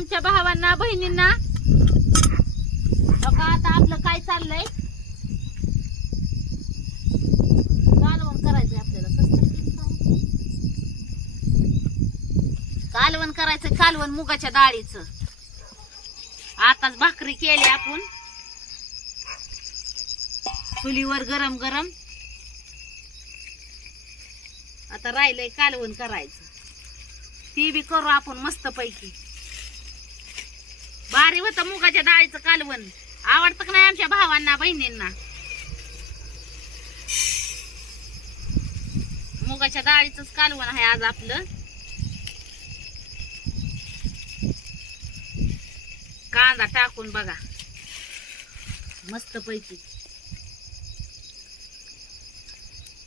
आमच्या भावांना बहिणींना. बघा आता आपलं काय चाललंय, कालवण करायचंय आपल्याला. कालवण करायचं, कालवण मुगाच्या डाळीचं. आताच भाकरी केली आपण चुलीवर गरम गरम. आता राहिलंय कालवण करायचं, ती बी करू आपण मस्त पैकी. भारी होतं मुगाच्या डाळीचं कालवण. आवडतं का नाही आमच्या भावांना बहिणींना? मुगाच्या डाळीचंच कालवण आहे आज आपलं. कांदा टाकून बघा मस्त पैकी.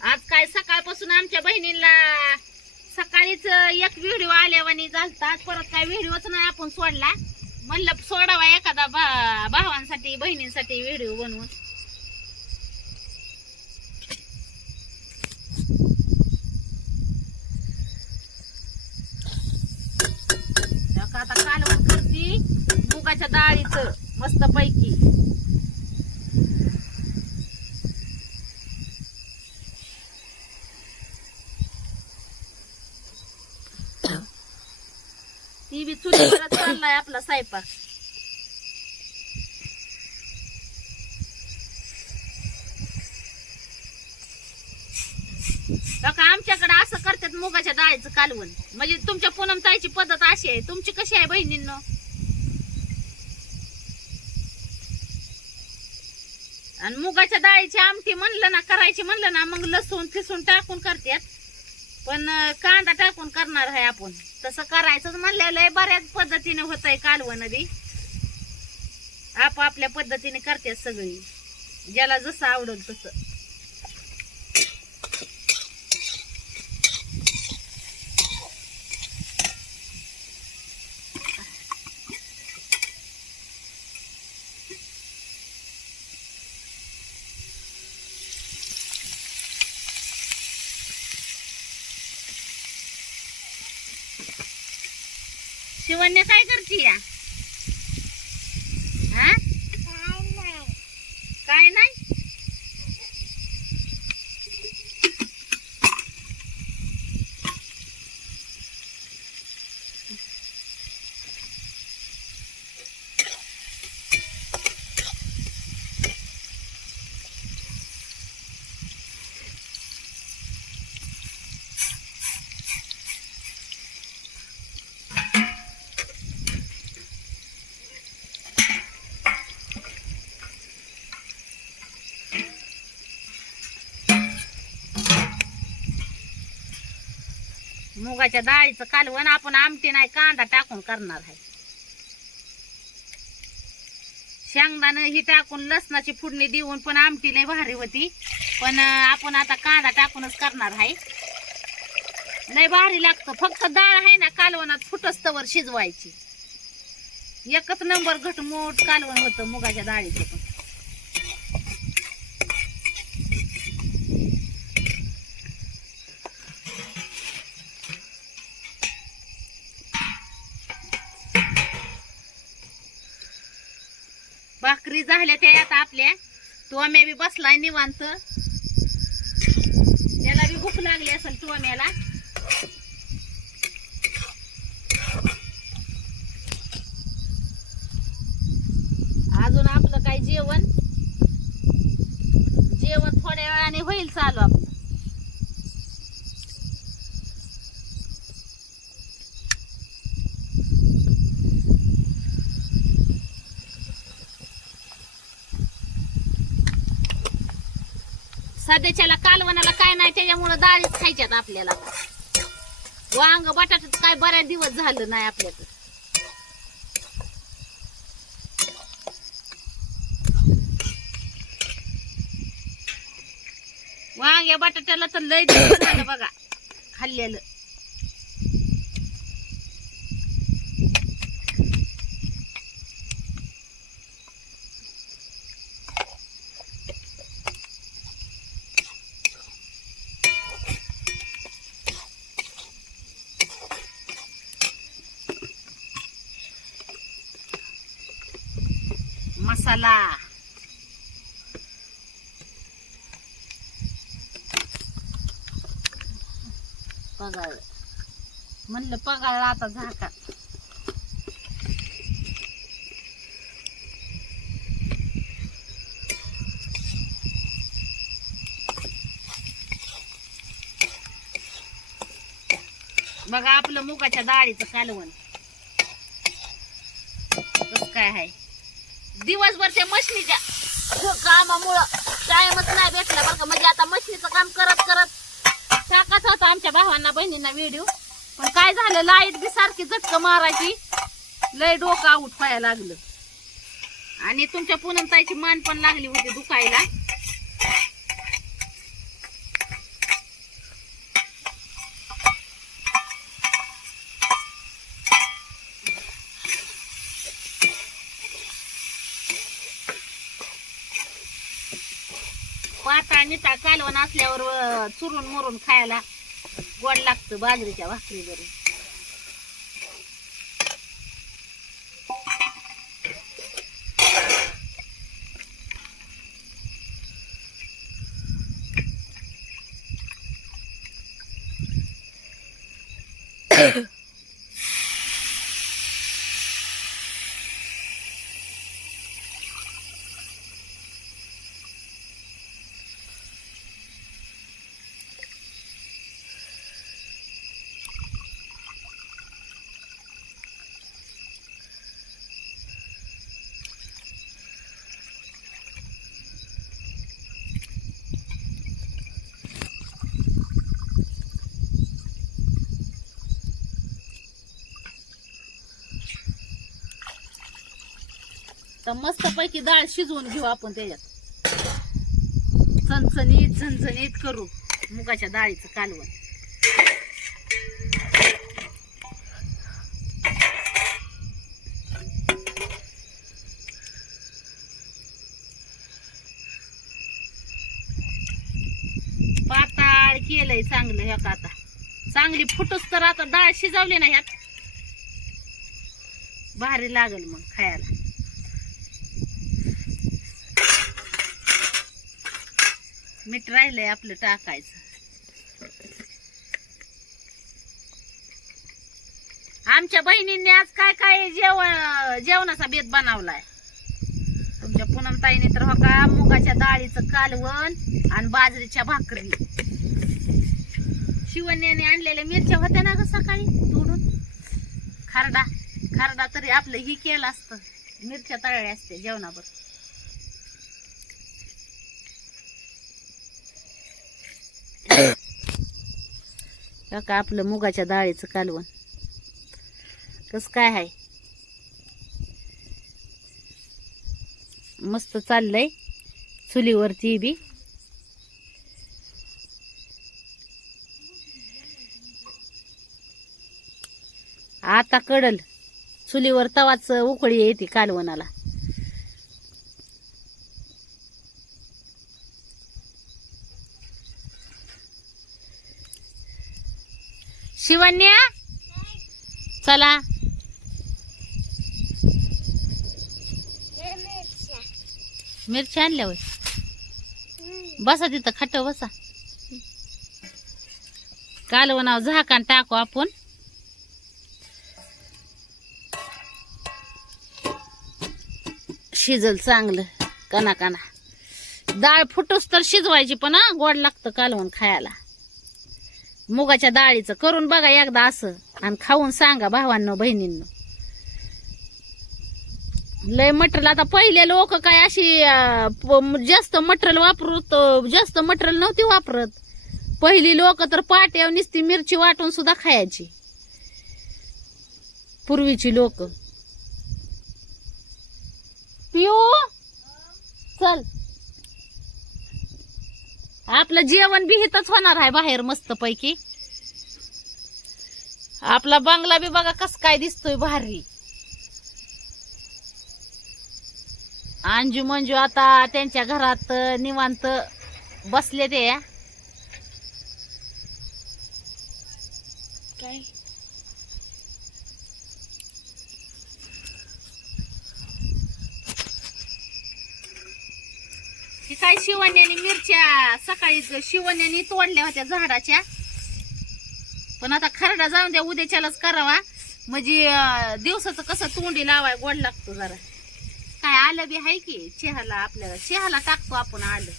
आज काय सकाळपासून आमच्या बहिणीला सकाळीच एक व्हिडिओ आल्यावानी झालता, परत काय व्हिडिओच नाही आपण सोडला. म्हणलं सोडावा एखादा भावांसाठी बहिणींसाठी व्हिडिओ बनवून. आता कालवण करती मुगाच्या डाळीचं मस्त पैकी. ती बी चुलीवरच चाललाय आपला स्वयंपाक. काका आमच्याकडे असं करतात मुगाच्या डाळीचं कालवण. म्हणजे तुमच्या पूनम ताईची पद्धत अशी आहे, तुमची कशी आहे बहिणींनो? आणि मुगाच्या डाळीची आमटी म्हणलं ना करायची म्हणलं ना मग लसूण फिसून टाकून करतात, पण कांदा टाकून करणार आहे आपण. तसं करायचं म्हणलेलं बऱ्याच पद्धतीने होत आहे कालवण बी. आपापल्या पद्धतीने करतात सगळी, ज्याला जसं आवडल तसं. शिवण्य काय करती या? हा? काय नाही. मुगाच्या डाळीचं कालवण आपण आमटी नाही कांदा टाकून करणार आहे. शेंगदाणा ही टाकून लसणाची फोडणी देऊन पण आमटी लय भारी होती, पण आपण आता कांदा टाकूनच करणार आहे. लय भारी लागतं. फक्त डाळ आहे ना कालवणात फुटस्तवर शिजवायची. एकच नंबर घटमुट कालवण होतं मुगाच्या डाळीचं. पण भाकरी झाल्या त्या आता आपल्या. टोम्या बी बसलाय निवांत, त्याला बी भूक लागली असेल टोम्याला. अजून आपलं काय जेवण थोड्या वेळाने होईल चालू आपलं. सध्याच्याला कालवणाला काय नाही, त्याच्यामुळे डाळीच खायच्यात आपल्याला. वांग बटाट्यात काय बऱ्याच दिवस झालं नाही आपल्याकडे. वांग्या बटाट्याला तर लय दिवस झालं बघा खाल्लेलं. मसाला. पगाळ म्हणलं पगाळ आता झाका. बघा आपलं मुगाच्या डाळीचं कालवण कसं काय आहे. दिवसभरच्या मशनीच्या कामामुळं टाइमच नाही भेटला बरं का. म्हणजे आता मशनीचं काम करत करत टाकाच होता आमच्या भावांना बहिणींना व्हिडिओ. पण काय झालं, लाईट बी सारखी झटकं मारायची, लय डोकं आऊट व्हायला लागलं. आणि तुमच्या पूनमताईची मान पण लागली होती दुखायला. पाता निता कालवण असल्यावर चुरून मुरून खायला गोड लागतं बाजरीच्या भाकरी बरोबर. तर मस्त पैकी डाळ शिजवून घेऊ आपण त्याच्यात. चणचणीत झणझणीत करू मुगाच्या डाळीचं कालवण. पाताळ केलंय चांगलं. ह्यात आता चांगली फुटूस तर आता डाळ शिजवली ना ह्यात भारी लागल मग खायला. मीठ राहिलंय आपलं टाकायचं. आमच्या बहिणींनी आज काय काय जेवणाचा बेत बनवलाय तुमच्या पूनमताईने तर हो का. मुगाच्या डाळीचं कालवण आणि बाजरीच्या भाकरी. शिवण्याने आणलेल्या मिरच्या होत्या ना ग सकाळी तोडून. खारडा तरी आपलं ही केलं असतं. मिरच्या तळल्या असते जेवणावर. का आपलं मुगाच्या डाळीचं कालवण कस काय आहे. मस्त चाललंय चुलीवरती बी. आता कडल चुलीवर तवाच उकळी येते कालवणाला. शिवण्या चला मिरच्या आणल्यावर बसा तिथं खाट बसा. कालवणावर झाकण टाकू आपण. शिजल चांगलं कना कना. डाळ फुटूस तर शिजवायची पण गोड लागतं कालवण खायला. मुगाच्या डाळीचं करून बघा एकदा असं आणि खाऊन सांगा भावांनो बहिणींनो. लय मटेरियल. आता पहिले लोक काय अशी जास्त मटेरियल जास्त मटेरियल नव्हती वापरत. पहिली लोक तर पाट्यावर नुसती मिरची वाटून सुद्धा खायची पूर्वीची लोक. पिऊ चल आपलं जेवण बी हितच होणार आहे बाहेर मस्त पैकी. आपला बंगला बी बघा कस काय दिसतोय भारी. अंजू मंजू आता त्यांच्या घरात निवांत बसले ते. काय ही काय शिवण्याने मिरच्या सकाळी शिवण्याने तोडल्या होत्या झाडाच्या, पण आता खरडा जाऊन द्या, उद्याच्यालाच करावा म्हणजे दिवसाचं कसं तोंडी लावाय गोड लागतो जरा. काय आलं बी हाय की चहाला, आपल्याला चहाला टाकतो आपण आलं,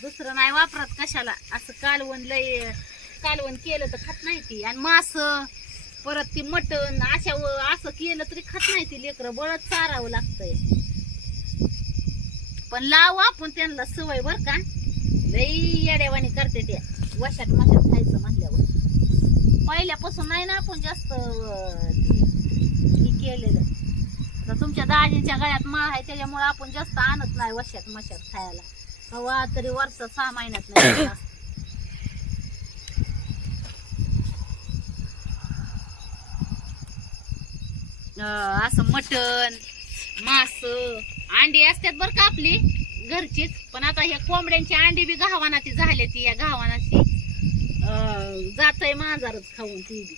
दुसरं नाही वापरत कशाला. असं कालवण केलं तर खात नाही ती, आणि मास परत ती मटण असं केलं तरी खात नाही ती लेकरं, बळच चारावं लागतंय. पण लावू आपण त्यांना सवय बर का, लई येड्यावानी करते त्या वशात मशात खायचं म्हणल्यावर. पहिल्यापासून नाही ना आपण जास्त केलेलं. तर तुमच्या दाजींच्या गळ्यात माळ आहे त्याच्यामुळे आपण जास्त आणत नाही वशात मशात खायला, कवा तरी वर्ष 6 महिन्यात नाही. असं मटण मास अंडी असतात बर का आपली घरचीच, पण आता ह्या कोंबड्यांची अंडी बी गावानाची झाली, ती या गावानाची जातय मांजारच खाऊन ती बी.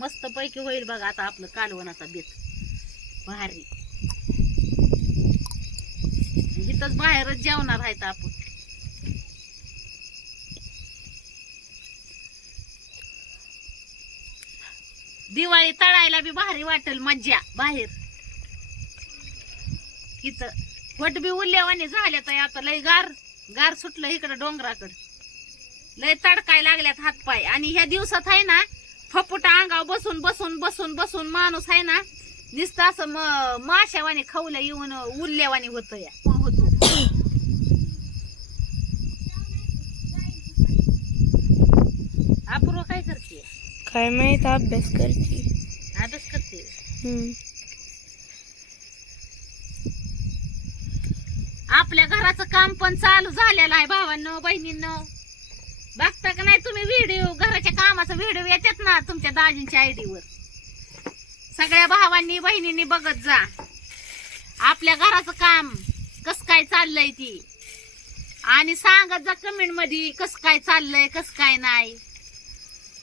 मस्त पैकी होईल बघा आता आपलं कालवणाचा बेत भारी. इथंच बाहेरच जेवणार आहेत आपण. दिवाळी तळायला बी भारी वाटेल, मज्जा बाहेर. इथं वट बी उरल्यावानी झाल्या तर आता लय गार सुटलं इकडं डोंगराकडं, लय तडकाय लागल्यात हातपाय. आणि ह्या दिवसात आहे ना फपुटा अंगावर बसून बसून बसून बसून माणूस आहे ना नुसतं असं माशावानी खाऊला येऊन उरल्यावानी होत या होतो. अपूर्व काय करते? काय माहित, अभ्यास करते. अभ्यास करते. आपल्या घराचं काम पण चालू झालेलं आहे भावांनो बहिणींनो. बघता का नाही तुम्ही व्हिडिओ, घराच्या कामाचा व्हिडिओ येतात ना तुमच्या दाजींच्या आयडीवर. सगळ्या भावांनी बहिणींनी बघत जा आपल्या घराचं काम कस काय चाललंय ती, आणि सांगत जा कमेंट मध्ये कस काय चाललंय कस काय नाही.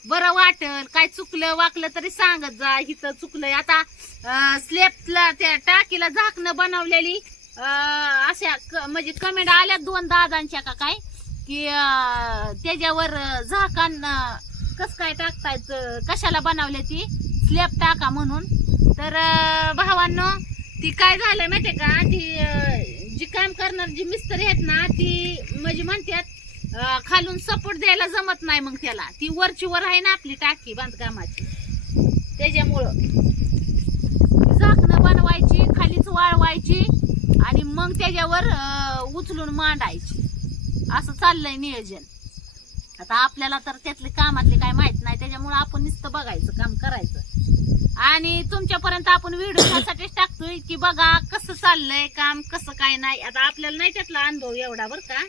बरं वाटल, काय चुकलं वाकलं तरी सांगत जा, हिचं चुकलंय. आता स्लेपला त्या टाकीला झाकणं बनवलेली अशा म्हणजे कमेंट आल्या 2 दादांच्या का काय की त्याच्यावर झाकण कस काय टाकतायत, कशाला बनवले ती स्लेप टाका म्हणून. तर भावांनो ती काय झालंय माहितीये का, ती जी काम करणार जी मिस्त्री आहेत ना ती म्हणजे म्हणतात खालून सपोर्ट द्यायला जमत नाही, मग त्याला ती वरची वर आहे ना आपली टाकी बांधकामाची, त्याच्यामुळं झाकणं बनवायची खालीच वाळवायची आणि मग त्याच्यावर उचलून मांडायची. असं चाललंय नियोजन. आता आपल्याला तर त्यातले कामातले काय माहित नाही, त्याच्यामुळे आपण नुसतं बघायचं काम करायचं. आणि तुमच्यापर्यंत आपण व्हिडिओ यासाठीच टाकतोय की बघा कसं चाललंय काम कसं काय नाही. आता आपल्याला नाही त्यातला अनुभव एवढा बर का,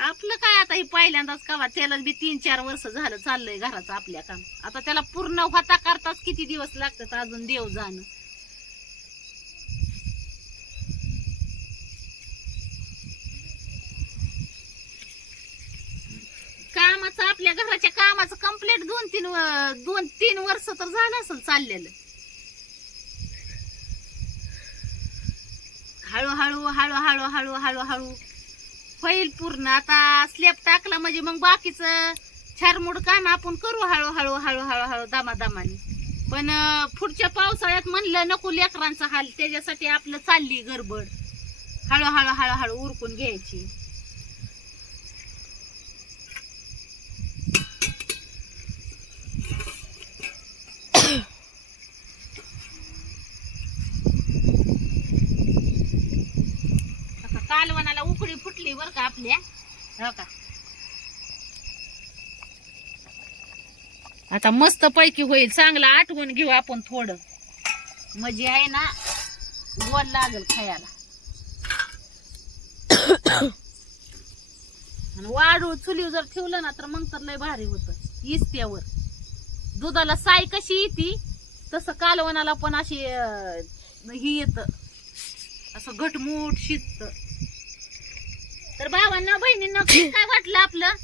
आपलं काय आता हे पहिल्यांदाच कवा, त्याला बी 3-4 वर्ष झालं चाललंय घराचं आपल्या काम. आता त्याला पूर्ण होता करताच किती दिवस लागतात अजून देव जाणं. कामाचं आपल्या घराच्या कामाचं कंप्लीट 2-3 वर्ष तर झालं असेल चाललेलं. हळूहळू हळूहळू हळूहळू हळू होईल पूर्ण. आता स्लॅब टाकला म्हणजे मग बाकीचं छारमूड काम आपण करू हळूहळू हळूहळू हळू दामादामाने. पण पुढच्या पावसाळ्यात म्हणलं नको लेकरांचा हाल, त्याच्यासाठी आपलं चालली गडबड, हळूहळू हळूहळू उरकून घ्यायची. कालवणाला उकळी फुटली बर का आपल्या, हो का. आता मस्त पैकी होईल, चांगला आठवून घेऊ आपण थोडं, म्हणजे आहे ना गोड लागल खायला. आणि वाढू चुलीवर जर ठेवलं ना तर मग तर लय भारी होत. इस्त्यावर दुधाला साय कशी येती तसं कालवणाला पण अशी ही येत, असं घटमूट शिजत. तर भावांना बहिणींना काय वाटलं आपलं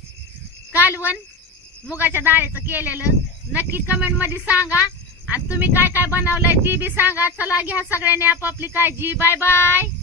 कालवण मुगाच्या डाळीचं केलेलं नक्की कमेंट मध्ये सांगा आणि तुम्ही काय काय बनवलंय ती बी सांगा. चला घ्या सगळ्यांनी आपापली काळजी. Bye bye.